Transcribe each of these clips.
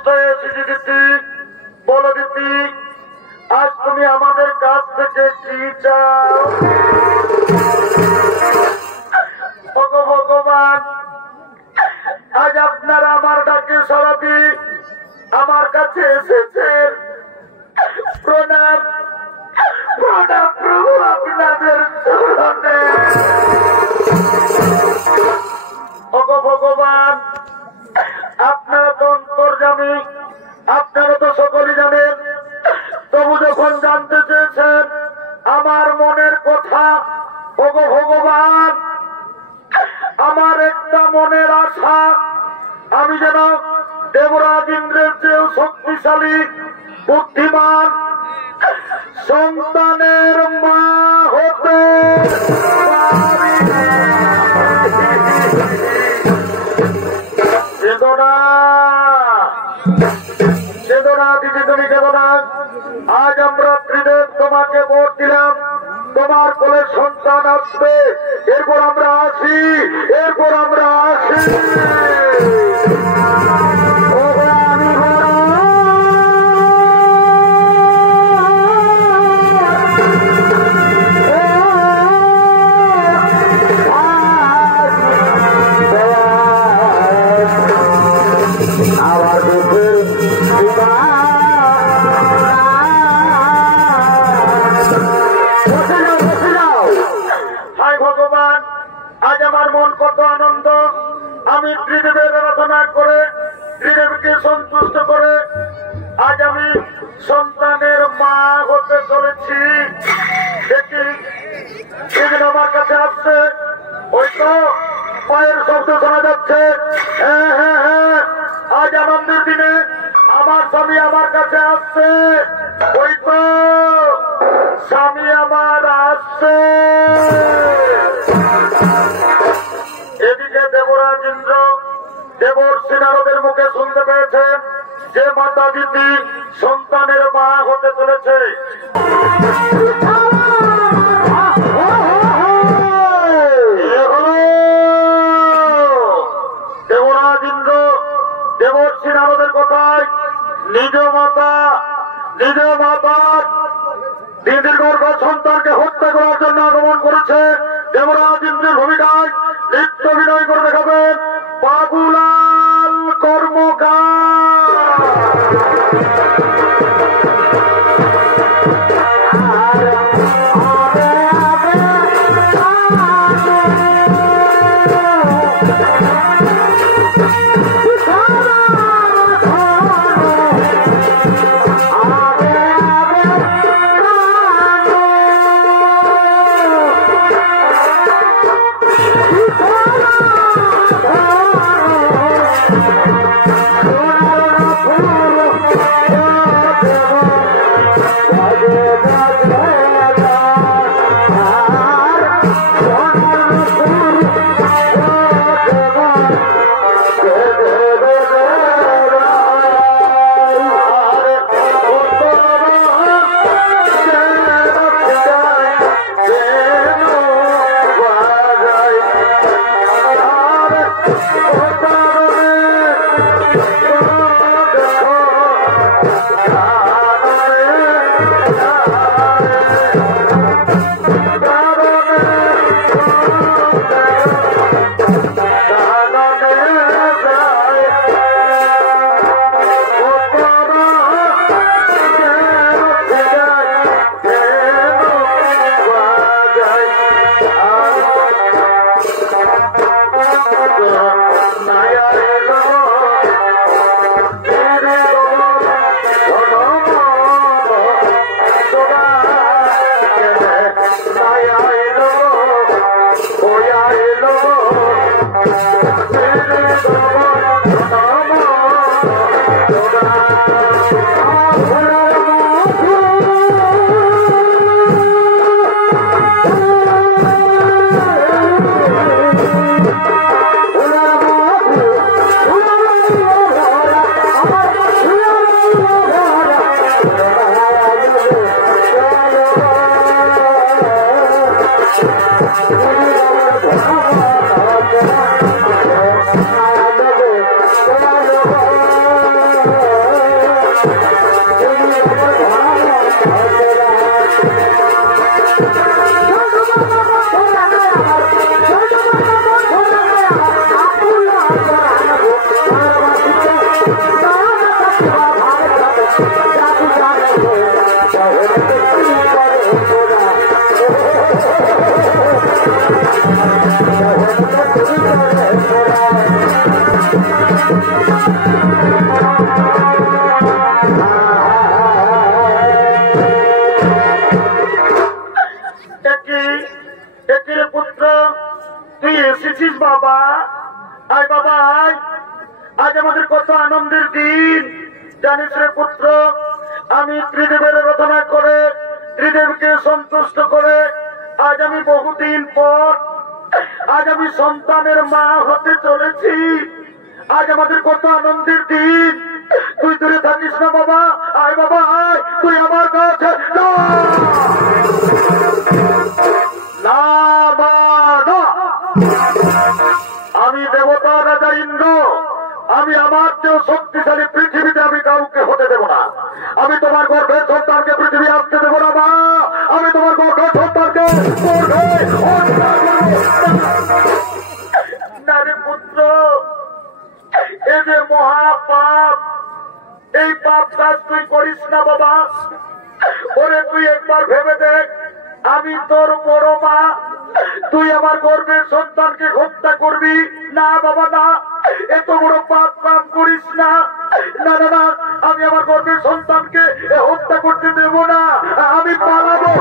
সন্তুষ্ট হয়ে চিঠি দিতি, বলে দিতি আজ তুমি আমাদের কাছ থেকে কি চাও। ভগবান, আজ আপনারা আমার ডাকে সাড়া দিয়ে আমার কাছে এসেছেন। প্রণাম প্রণাম প্রভু আপনাদের চরণে। ভগবান, আপনারা তো অন্তর্যামী, আপনারা তো সকলেই জানেন। তবু যখন জানতে চেয়েছেন আমার মনের কথা, ভগবান আমার একটা মনের আশা, আমি যেন দেবরাজ ইন্দ্রের চেয়েও শক্তিশালী বুদ্ধিমান সন্তানের মা হতে পারি। চেতনা চেতনা দিদি, তুমি চেতনা। আজ আমরা ত্রিদেব তোমাকে ভোট দিলাম, তোমার কোলে সন্তান আসবে, এরপর আমরা আসি, এরপর আমরা আসি। আমি ত্রিদেবের আরাধনা করে, ত্রিদেবকে সন্তুষ্ট করে আজ আমি সন্তানের মা হতে চলেছি। দেখি সেদিন আমার কাছে আসছে, ওই তো পায়ের শব্দ শোনা যাচ্ছে। হ্যাঁ হ্যাঁ হ্যাঁ, আজ আনন্দের দিনে আমার স্বামী আমার কাছে আসছে। ওই তো স্বামী আমার আসছে। এদিকে দেবরাজ ইন্দ্র দেবর্ষি নারদের মুখে শুনতে পেয়েছেন যে মাতা দিদি সন্তানের মা হতে চলেছে। দেবরাজ ইন্দ্র দেবর্ষি নারদের কথায় নিজ মাতার দিদির গর্ভ সন্তানকে হত্যা করার জন্য আগমন করেছে। দেবরাজ ইন্দ্রের ভূমিকায় নৃত্য অভিনয় করে দেখাবেন বাবুলাল কর্মকার। Oh পুত্র তুই এসেছিস বাবা? আয় বাবা আয়, আজ আমাদের কত আনন্দের দিন জানিস রে পুত্র। আমি ত্রিদেবের আরাধনা করে ত্রিদেবকে সন্তুষ্ট করে আজ আমি বহুদিন পর আজ আমি সন্তানের মা হতে চলেছি। আজ আমাদের কত আনন্দের দিন। তুই দূরে থাকিস না বাবা, আয় বাবা আয়, তুই আমার কাছে না। আমি দেবতা রাজা ইন্দ্র, আমি আমার চেয়েও শক্তিশালী পৃথিবীতে আমি কাউকে হতে দেব না। আমি তোমার গর্ভের সন্তানকে পৃথিবী আসতে দেব না মা। আমি তোমার গর্ভের সন্তানকে নারী পুত্র, এ যে মহাপাপ, এই পাপ কাজ তুই করিস না বাবা। ওরে তুই একবার ভেবে দেখ, আমি তোর বড় মা, তুই আমার গর্ভের সন্তানকে হত্যা করবি না বাবা না। এত বড় পাপ কাম করিস না। না না না, আমি আমার গর্ভের সন্তানকে হত্যা করতে দেব না। আমি পালাবো।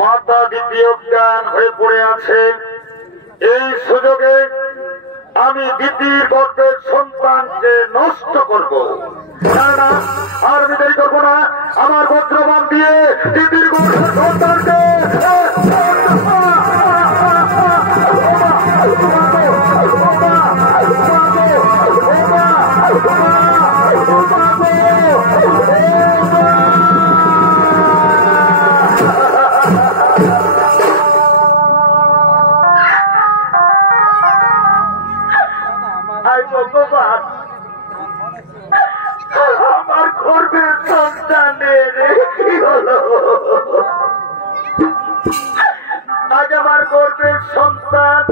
মাতা দ্বিতীয় জ্ঞান হয়ে পড়ে আছে। এই সুযোগে আমি দ্বিতীয় গর্ভের সন্তানকে নষ্ট করব না। আর আমি দেরি করবো না। আমার গোত্রমান দিয়ে দ্বিতীয় গর্ভের সন্তানকে ভগবান, আমার গর্ভের সন্তানের কি হলো? আজ আমার গর্ভের সন্তান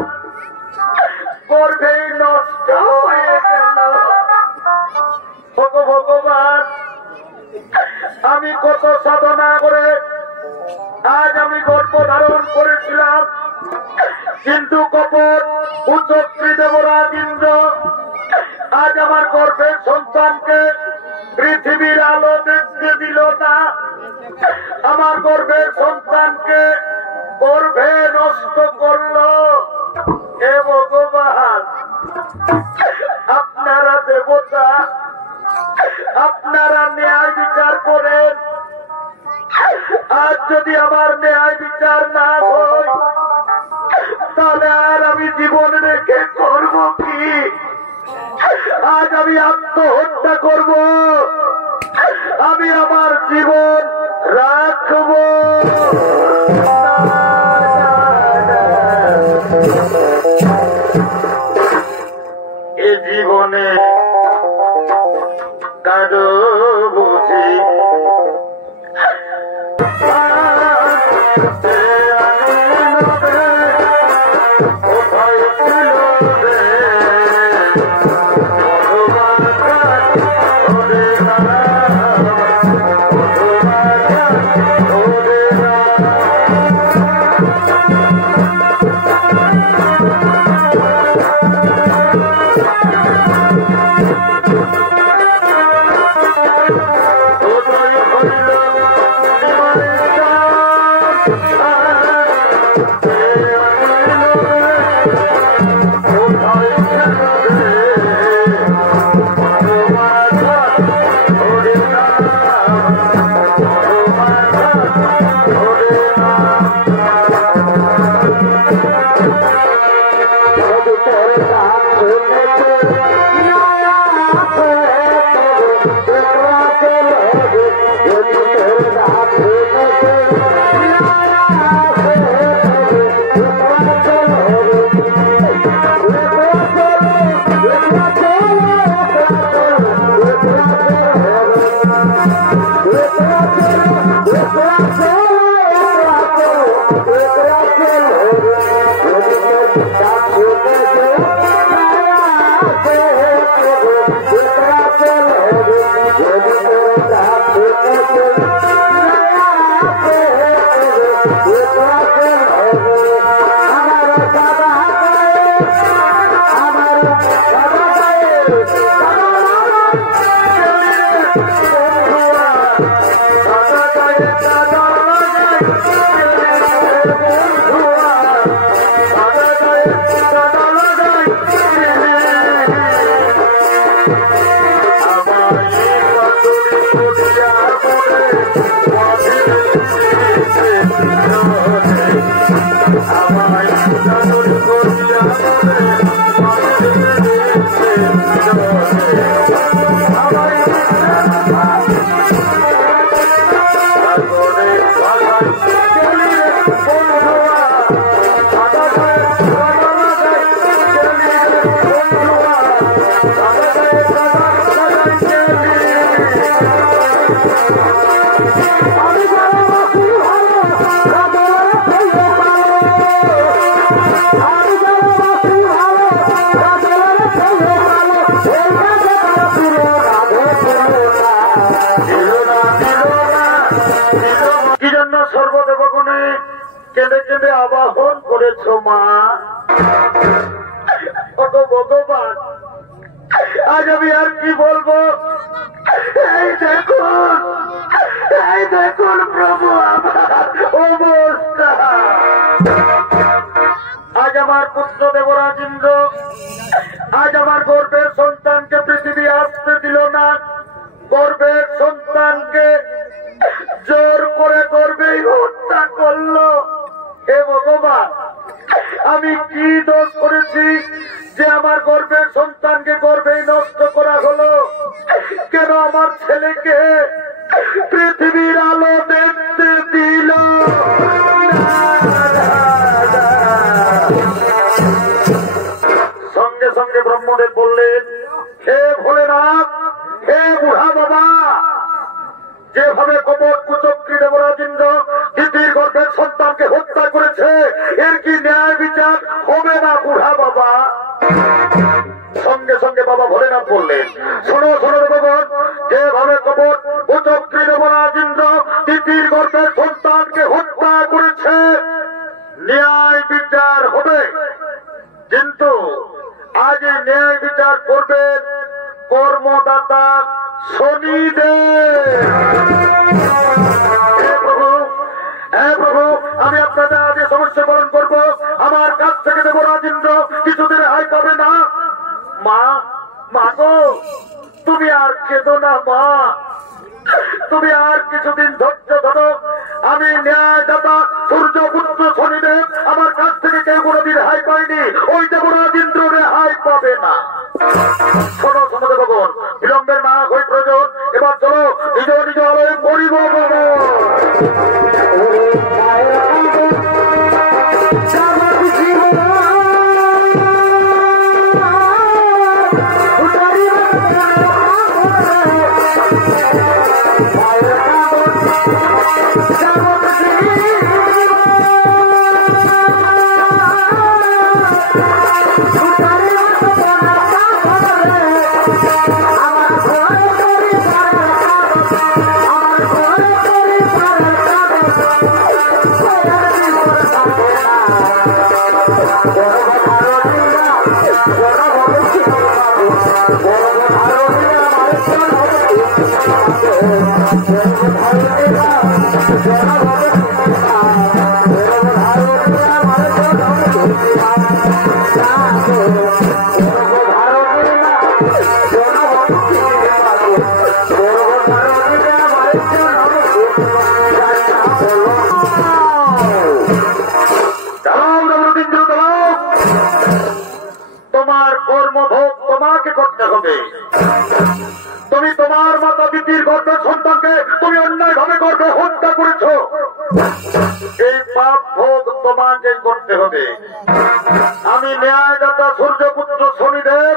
গর্ভেই নষ্ট হয়ে গেল। ভগবান, আমি কত সাধনা করে আজ আমি গর্ভ ধারণ করেছিলাম, কিন্তু কপট উচ্চত্রী দেবরাজ ইন্দ্র আজ আমার গর্ভের সন্তানকে পৃথিবীর আলো দেখতে দিল না। আমার গর্ভের সন্তানকে গর্ভে নষ্ট করলো। হে ভগবান, আপনারা দেবতা, আপনারা ন্যায় বিচার করেন। আজ যদি আমার ন্যায় বিচার না হয়, তাহলে আর আমি জীবন রেখে করব কি? আজ আমি আত্মহত্যা করব, আমি আমার জীবন রাখব। এ জীবনে কারো বুঝি আবাহন করেছ মা। ভগবান, আজ আমি আর কি বলবো? এই দেখুন প্রভু আমার অবস্থা। আজ আমার পুত্র দেবরাজ ইন্দ্র আজ আমার গর্ভের সন্তানকে পৃথিবী আসতে দিল না। গর্ভের সন্তানকে জোর করে গর্ভেই হত্যা করলো। হে ভগবান, আমি কি দোষ করেছি যে আমার গর্ভের সন্তানকে গর্ভেই নষ্ট করা হলো? কেন আমার ছেলেকে পৃথিবীর আলো দেখতে দিল? সঙ্গে সঙ্গে ব্রহ্মদেব বললেন, হে ভোলেনাথ, হে বুড়া বাবা, যেভাবে কপট কুচক্রী দেবরাজ ইন্দ্র তিতির গর্ভের সন্তানকে হত্যা করেছে, এর কি ন্যায় বিচার হবে না বুড়া বাবা? সঙ্গে সঙ্গে বাবা ভোলেনাথ বললেন, শোনো শোনো দেবগণ, যেভাবে কপট কুচক্রী দেবরাজ ইন্দ্র তিতির গর্ভের সন্তানকে হত্যা করেছে, ন্যায় বিচার হবে। কিন্তু আজ ন্যায় বিচার করবেন কর্মদাতা শনিদেব। হে প্রভু, আমি আপনাদের আগে সমস্যা পালন করব। আমার কাছ থেকে দেবরাজ ইন্দ্র কিছুদিন রেহাই পাবে না। মা গো, তুমি আর কেঁদো না মা, তুমি আর কিছুদিন ধৈর্য ধরো। আমি ন্যায়দাতা সূর্যপুত্র শনিদেব, আমার কাছ থেকে কেউ কোনোদিন রেহাই পায়নি, ওই দেবরাজ ইন্দ্র রেহাই পাবে না। শোনো শোনো দেবগণ, বিলম্বের না হয়ে প্রয়োজন। এবার চলো নিজ নিজ আলোয় করিব তোমার কর্মভোগ তোমাকে করতে হবে। তুমি তোমার মাতা দিদির গর্ভের সন্তানকে তুমি অন্যায় ভাবে গর্ভে হত্যা করেছ, এই পাপ ভোগ তোমাকে করতে হবে। আমি ন্যায়দাতা সূর্যপুত্র শনিদেব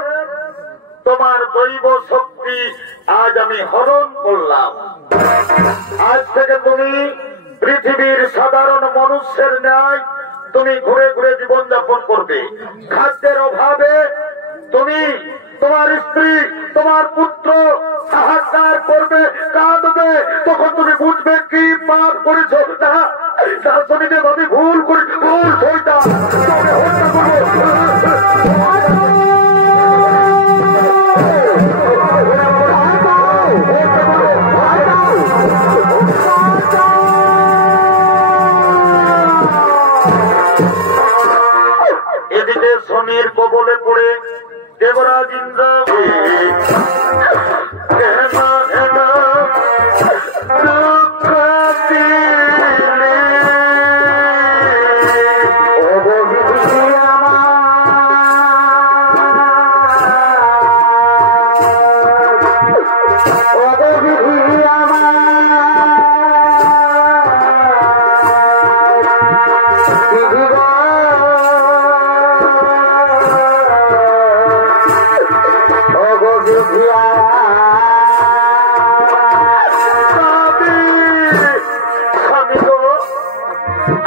তোমার দৈব শক্তি আজ আমি হরণ করলাম। আজ থেকে তুমি পৃথিবীর সাধারণ মানুষের ন্যায় তুমি ঘুরে ঘুরে জীবনযাপন করবে। খাদ্যের অভাবে তুমি, তোমার স্ত্রী, তোমার পুত্র হাহাকার করবে, কাঁদবে, তখন তুমি বুঝবে কি পাপ করেছ। তার শনিদেব আমি ভুল করি, ভুল হইতা তোকে হত্যা করবো। দেবরাজ ইন্দ্র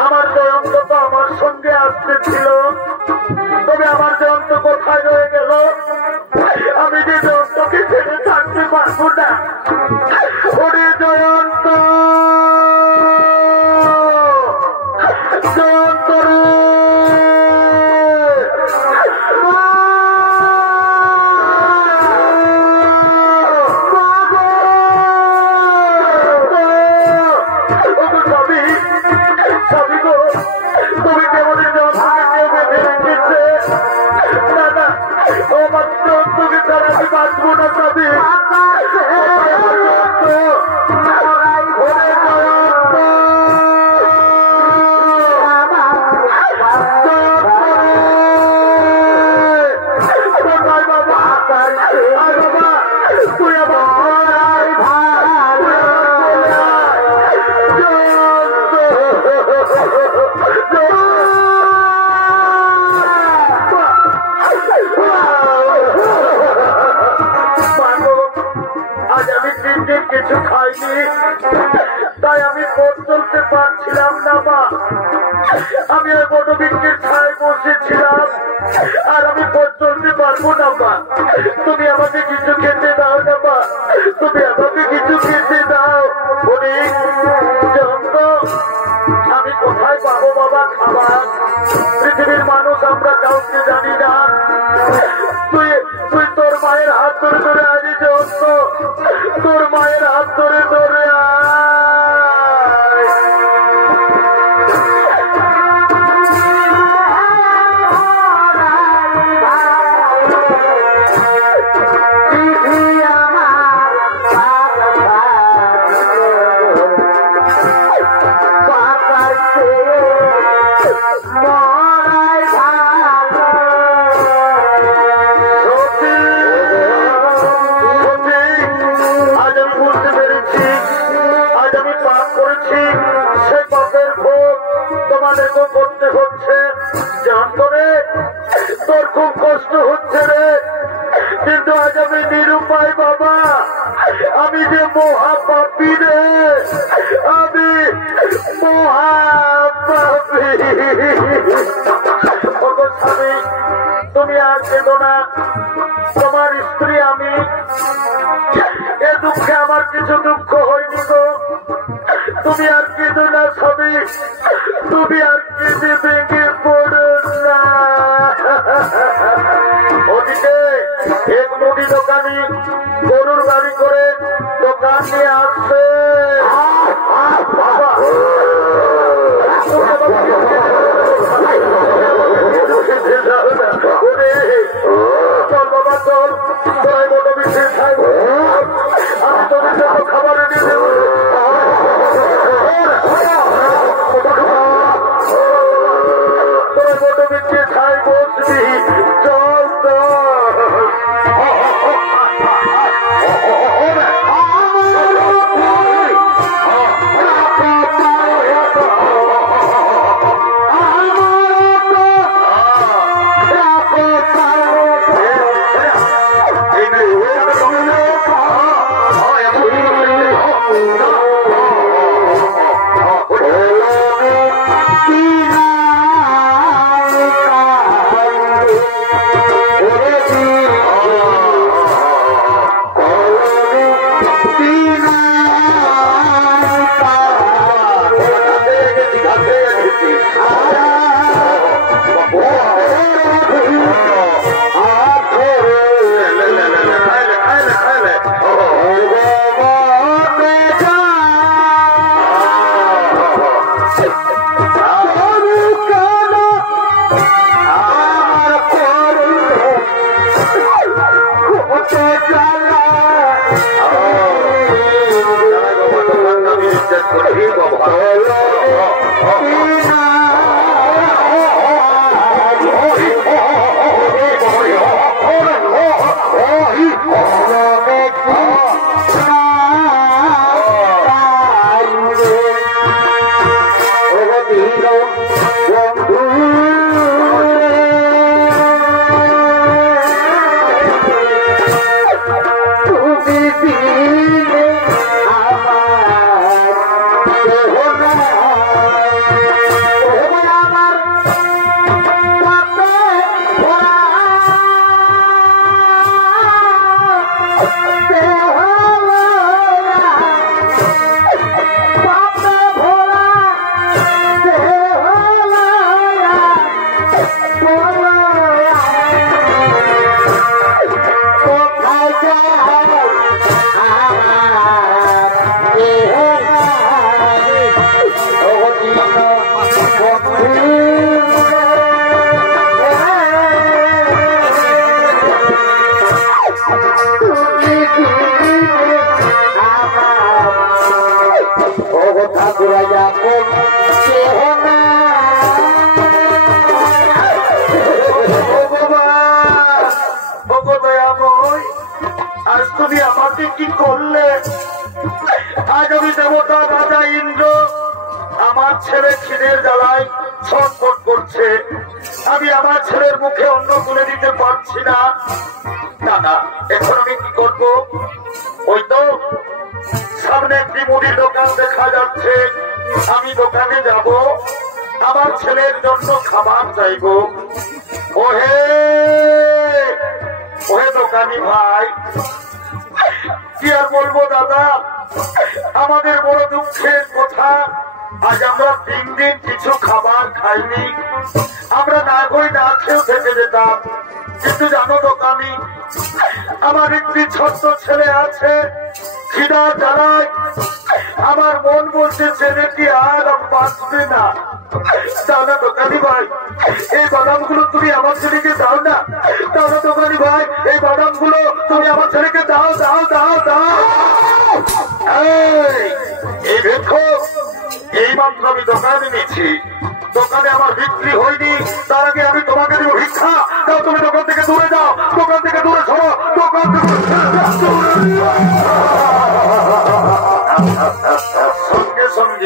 আমার জয়ন্ত তো আমার সঙ্গে আসতে ছিল, তবে আমার জয়ন্ত কোথায় রয়ে গেল? আমি যে জয়ন্তকে ছেড়ে থাকতে পারবো না। ওরে জয়ন্ত, জয়ন্ত রে, তুমি কেমন জয়ন্তকে বেঁধে রেখেছে? দাদা, আমার জয়ন্তকে ছাড়া আমি বাঁচবো না। সবই কিছু খাইনি, তাই আমি পথ চলতে পারছিলাম না মা। আমি ওই বটবৃক্ষের ছায় বসেছিলাম, আর আমি পথ চলতে পারবো না মা। তুমি আমাকে কিছু খেতে দাও না মা, তুমি আমাকে কিছু খেতে দাও। আমি কোথায় পাবো বাবা খাবার? পৃথিবীর মানুষ আমরা কাউকে জানি না। তুই তুই তোর মায়ের হাত ধরে ধরে আনি জয়ন্ত, তোর মায়ের হাত ধরে ধরে করতে হচ্ছে। জানতো রে, তোর খুব কষ্ট হচ্ছে রে, কিন্তু আজ আমি নিরুপায় বাবা। আমি যে মহাপাপী রে, আমি মহাপাপী। স্বামী, তুমি আর কেঁদো না, তোমার স্ত্রী আমি। এ দুঃখে আমার কিছু দুঃখ হয়নি গো। তুমি আর কেঁদো না স্বামী, তুমি আর কেঁদে ভেঙে পড়ো না। ওদিকে এক মুদি দোকানি গরুর গাড়ি করে দোকান নিয়ে আসছে। চল বাবা চল, তোরাই বড় বিশেষ খাইব। আমি তোদের জন্য খাবার এনে দেবো। তোরা বড় বিশেষ খাই বসবি, চল চল। কি করলে? আজ আমি দেবতা রাজা ইন্দ্র আমার ছেলে খিদের জ্বালায় ছটফট করছে। আমি আমার ছেলের মুখে অন্ন তুলে দিতে পারছি না। দাদা এখন আমি কি করব? ওই তো সামনে একটি মুদির দোকান দেখা যাচ্ছে, আমি দোকানে যাব, আমার ছেলের জন্য খাবার চাইব। ওহে ওহে দোকানি ভাই, কি আর বলবো দাদা, আমাদের বড় দুঃখের কথা, আজ আমরা 3 দিন কিছু খাবার খাইনি। আমরা না করে না খেয়েও থেকে যেতাম, কিন্তু জানো দোকানি, আমার একটি ছোট্ট ছেলে আছে, খিদা জ্বালায় আমার মন বলছে ছেলেটি আর বাঁচবে না। দাও না দোকানি ভাই, এই বাদামগুলো তুমি আমার ছেলেকে দাও না। দাও না দোকানি ভাই, এই বাদামগুলো তুমি আমার ছেলেকে দাও দাও দাও দাও। এই দেখো, এই মাত্র আমি দোকানে নিয়েছি, দোকানে আমার বিক্রি হয়নি, তার আগে আমি তোমাকে দেবো ভিক্ষা। দাও, তুমি দোকান থেকে দূরে যাও, দোকান থেকে দূরে সরো, দোকান থেকে সঙ্গে সঙ্গে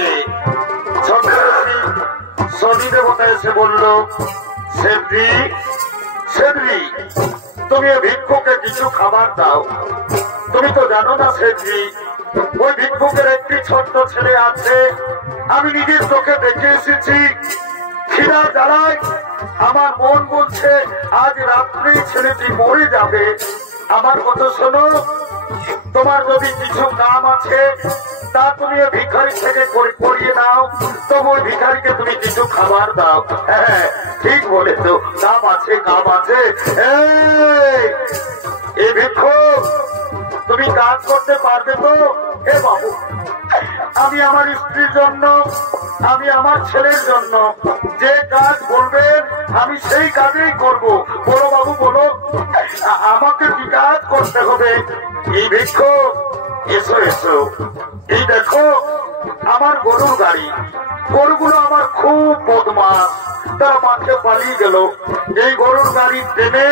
শনি দেবতা এসে বলল, সেবরি সেবরি, তুমি ভিক্ষুকে কিছু খাবার দাও। তুমি তো জানো না সেবরি, ওই ভিক্ষুকের একটি ছোট্ট ছেলে আছে, আমি নিজের চোখে দেখে এসেছি। খিদা জ্বালায় আমার মন বলছে আজ রাত্রে ছেলেটি মরে যাবে। আমার কথা শোনো, তোমার যদি কিছু কাম আছে তা তুমি ভিখারি থেকে করিয়ে নাও, তবু ওই ভিখারিকে তুমি কিছু খাবার দাও। হ্যাঁ ঠিক বলেছো, কাম আছে কাম আছে। এই ভিক্ষুক, তুমি কাজ করতে পারবে তো? হে বাবু, আমি আমার স্ত্রীর জন্য, আমি আমার ছেলের জন্য যে কাজ বলবেন আমি সেই কাজেই করব। বলো বাবু বলো, আমাকে কি কাজ করতে হবে? এই ভিক্ষুক, এসো এসো, এই দেখো আমার গরুর গাড়ি, গরুগুলো আমার খুব বদমাস, তারা মাঠে পালিয়ে গেল। এই গরুর গাড়ি টেনে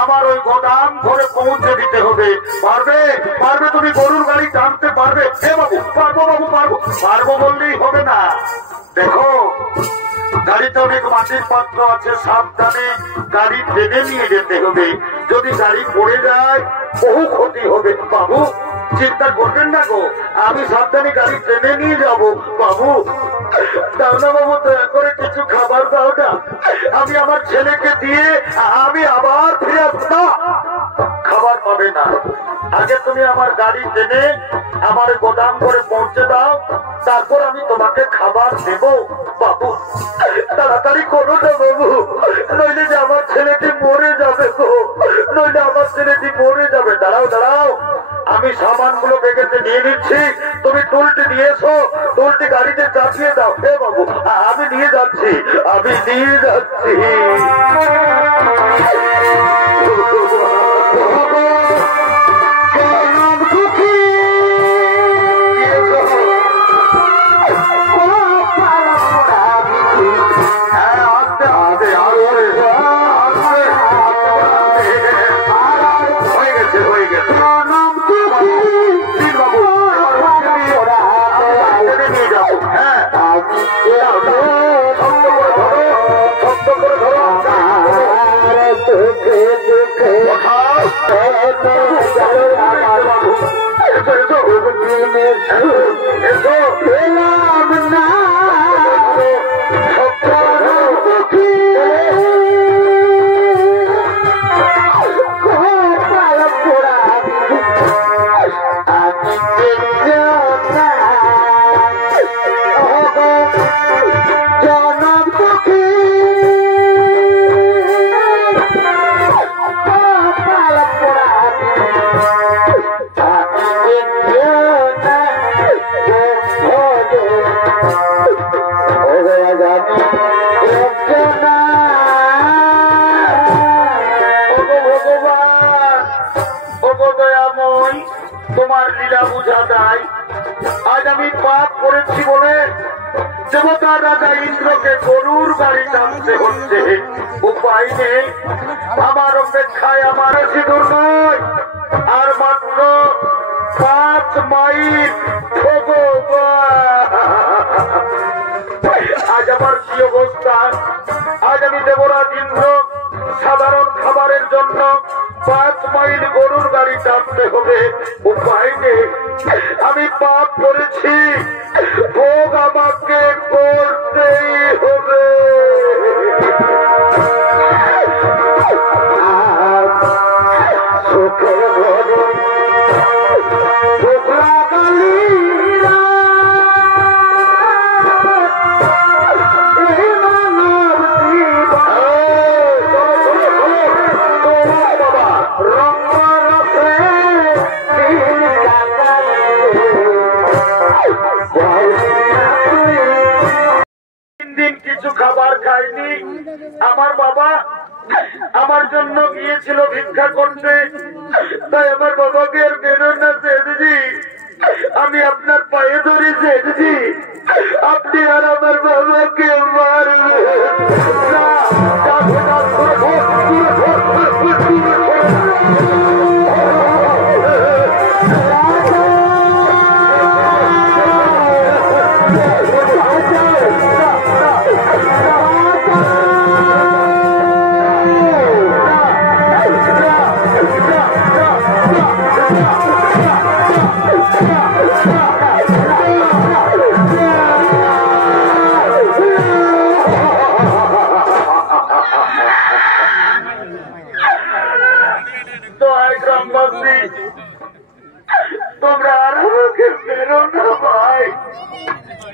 আমার ওই গোদাম ঘরে পৌঁছে দিতে হবে। পারবে? পারবে? তুমি গরুর গাড়ি টানতে পারবে? হে বাবু, পারবো বাবু পারবো। পারবো বললেই হবে না, দেখো গাড়িতে অনেক মাটির পাত্র আছে, সাবধানে গাড়ি টেনে নিয়ে যেতে হবে। যদি গাড়ি পড়ে যায় বহু ক্ষতি হবে। বাবু চিন্তা করবেন না গো, আমি সাবধানে গাড়ি টেনে নিয়ে যাব। বাবু দাও না বাবু, দয়া করে কিছু খাবার দাও না, আমি আমার ছেলেকে দিয়ে আমি আবার ফিরে আসবো। খাবার পাবে না, আগে তুমি আমার গাড়ি টেনে আমার গোদাম করে পৌঁছে দাও, তারপর আমি তোমাকে খাবার দেব। বাবু তাড়াতাড়ি করো না বাবু, নইলে যে আমার ছেলেটি মরে যাবে গো, নইলে আমার ছেলেটি মরে যাবে। দাঁড়াও দাঁড়াও, আমি সামানগুলো বেগেতে নিয়ে নিচ্ছি, তুমি টুলটি নিয়ে এসো, টুলটি গাড়িতে চাপিয়ে দাও। হে বাবু, আমি নিয়ে যাচ্ছি, আমি নিয়ে যাচ্ছি। তোমার লীলা বুঝা যায়। আজ আমি পাপ করেছি বলে দেবতা রাজা ইন্দ্রকে গরুর গাড়ি টানতে হচ্ছে, উপায় নেই। আমার অপেক্ষায় আমার সিঁদুর নয়, আর মাত্র 5 মাইল। আজ আমার কি অবস্থা! আজ আমি দেবরাজ ইন্দ্র সাধারণ খাবারের জন্য 5 মাইল গরুর গাড়ি টানতে হবে, উপায় নেই। আমি পাপ করেছি, ভোগ আমাকে করতেই হবে। কিছু খাবার খাইনি। আমার বাবা আমার জন্য গিয়েছিল ভিক্ষা করতে, তাই আমার বাবাকে আর বেরোন না সেদিদি। আমি আপনার পায়ে ধরে সেদিদি, আপনি আর আমার বাবাকে তোমরা আর আমাকে বেরো না ভাই।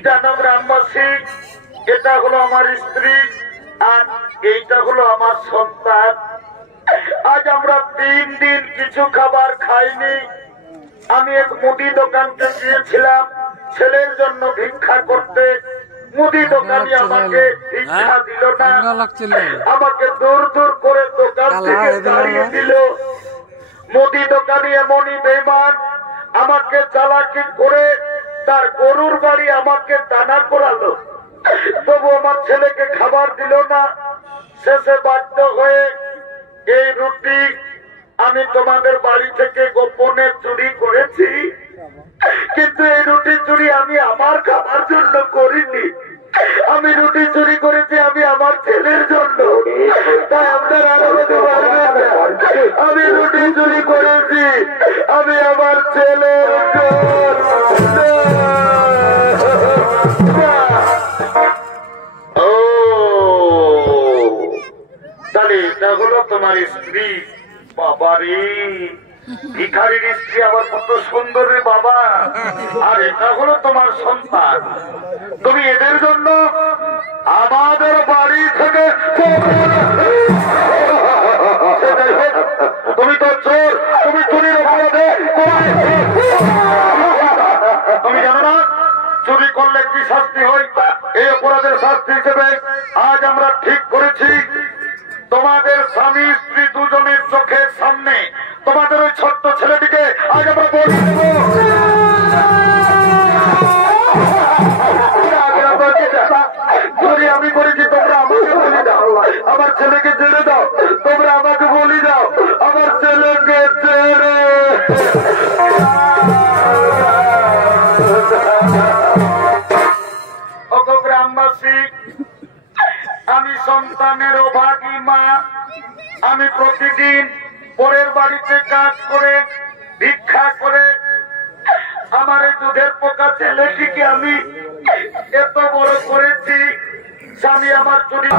জানো গ্রামবাসী, এটা হলো আমার স্ত্রী আর এইটা হলো আমার সন্তান। আজ আমরা 3 দিন কিছু খাবার খাইনি। আমি এক মুদি দোকানকে গিয়েছিলাম ছেলের জন্য ভিক্ষা করতে। মুদি দোকানি আমাকে ভিক্ষা দিল না, আমাকে দূর দূর করে দোকান থেকে তাড়িয়ে দিল। মুদি দোকানি এমনই বেঈমান, আমাকে চালাকি করে তার গরুর গাড়ি আমাকে দানা করালো, তবু আমার ছেলেকে খাবার দিল না। শেষে বাধ্য হয়ে এই রুটি আমি তোমাদের বাড়ি থেকে গোপনে চুরি করেছি, কিন্তু এই রুটি চুরি আমি আমার খাবার জন্য করিনি। আমি রুটি চুরি করেছি আমি আমার ছেলের জন্য, তাই আপনারা বলতে পারবেন না আমি রুটি চুরি করেছি আমি আমার ছেলের জন্য। ও তাহলে এটা হলো তোমার স্ত্রী। বাবারে, ভিখারির স্ত্রী আবার কত সুন্দর রে বাবা। আর এটা হলো তোমার সন্তান। তুমি এদের জন্য আমাদের বাড়ি থেকে তুমি তো চোর, তুমি চুরির অপরাধে তুমি জানো না চুরি করলে কি শাস্তি হয়? এই অপরাধের শাস্তি হিসেবে আজ আমরা ঠিক করেছি তোমাদের স্বামী স্ত্রী দুজনের চোখের সামনে তোমাদের ওই ছোট্ট ছেলেটিকে আজ আমরা বলে দেব। চুরি আমি করেছি, তোমরা আমাকে বলি দাও। আমার ছেলেকে ছেড়ে দাও, তোমরা আমাকে বলি দাও। আমার ছেলেকে ছেড়ে গ্রামবাসী, আমি সন্তানের অভাগী মা। আমি প্রতিদিন পরের বাড়িতে কাজ করে ভিক্ষা করে আমার এই দুধের পোকা ছেলেটিকে আমি এত বড় করেছি। স্বামী আমার চুরি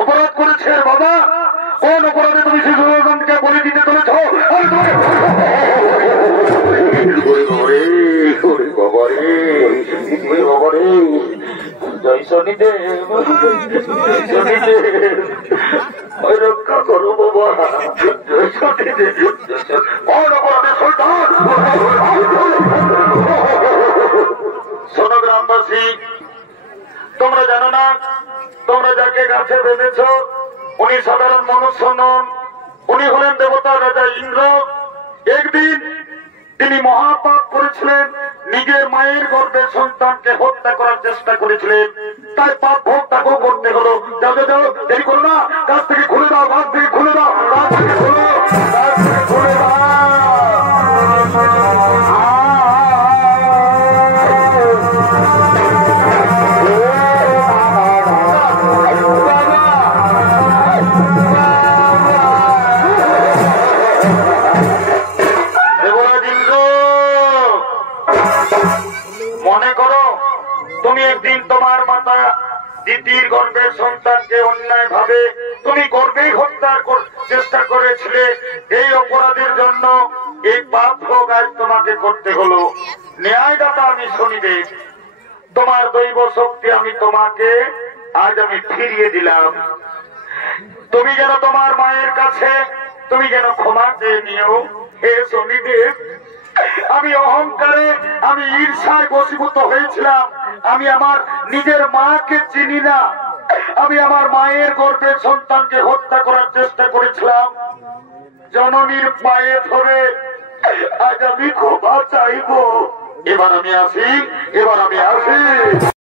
অপরাধ করেছে বাবা। কোন অপরাধে তুমি শিশু সন্তানকে বলি দিতে চলেছ? বাবারে বাবারে জয় শনিদেব শনিদেব রক্ষা করো বাবা জয় শনিদেব শোনো গ্রামবাসী, তোমরা জানো না, তোমরা যাকে গাছে বেঁধেছ উনি সাধারণ মনুষ্য নন, উনি হলেন দেবতা রাজা ইন্দ্র। একদিন তিনি মহাপাপ করেছিলেন, নিজের মায়ের গর্ভে সন্তানকে হত্যা করার চেষ্টা করেছিলেন, তাই পাপ ভোগ তাকেও করতে হলো। যাও যাও যাও, দেরি করো না, গাছ থেকে খুলে দাও, গাছ থেকে খুলে দাও, গাছ থেকে খুলে দাও, গাছ থেকে খুলে দাও। মনে করো তুমি একদিন তোমার মাতা দিদির গর্ভের সন্তানকে অন্যায় ভাবে তুমি গর্ভেই হত্যার চেষ্টা করেছিলে। এই অপরাধের জন্য এই পাপ ভোগ আজ তোমাকে করতে হলো। ন্যায়দাতা আমি শনিদেব, তোমার দৈব শক্তি আমি তোমাকে আজ আমি ফিরিয়ে দিলাম। তুমি যেন তোমার মায়ের কাছে তুমি যেন ক্ষমা চেয়ে নিও। হে শনিদেব, আমি অহংকারে আমি ঈর্ষায় বশীভূত হয়েছিলাম, আমি আমার নিজের মাকে চিনি না, আমি আমার মায়ের গর্ভের সন্তানকে হত্যা করার চেষ্টা করেছিলাম। জননীর পায়ে ধরে আজ আমি ক্ষমা চাইবো। এবার আমি আসি, এবার আমি আসি।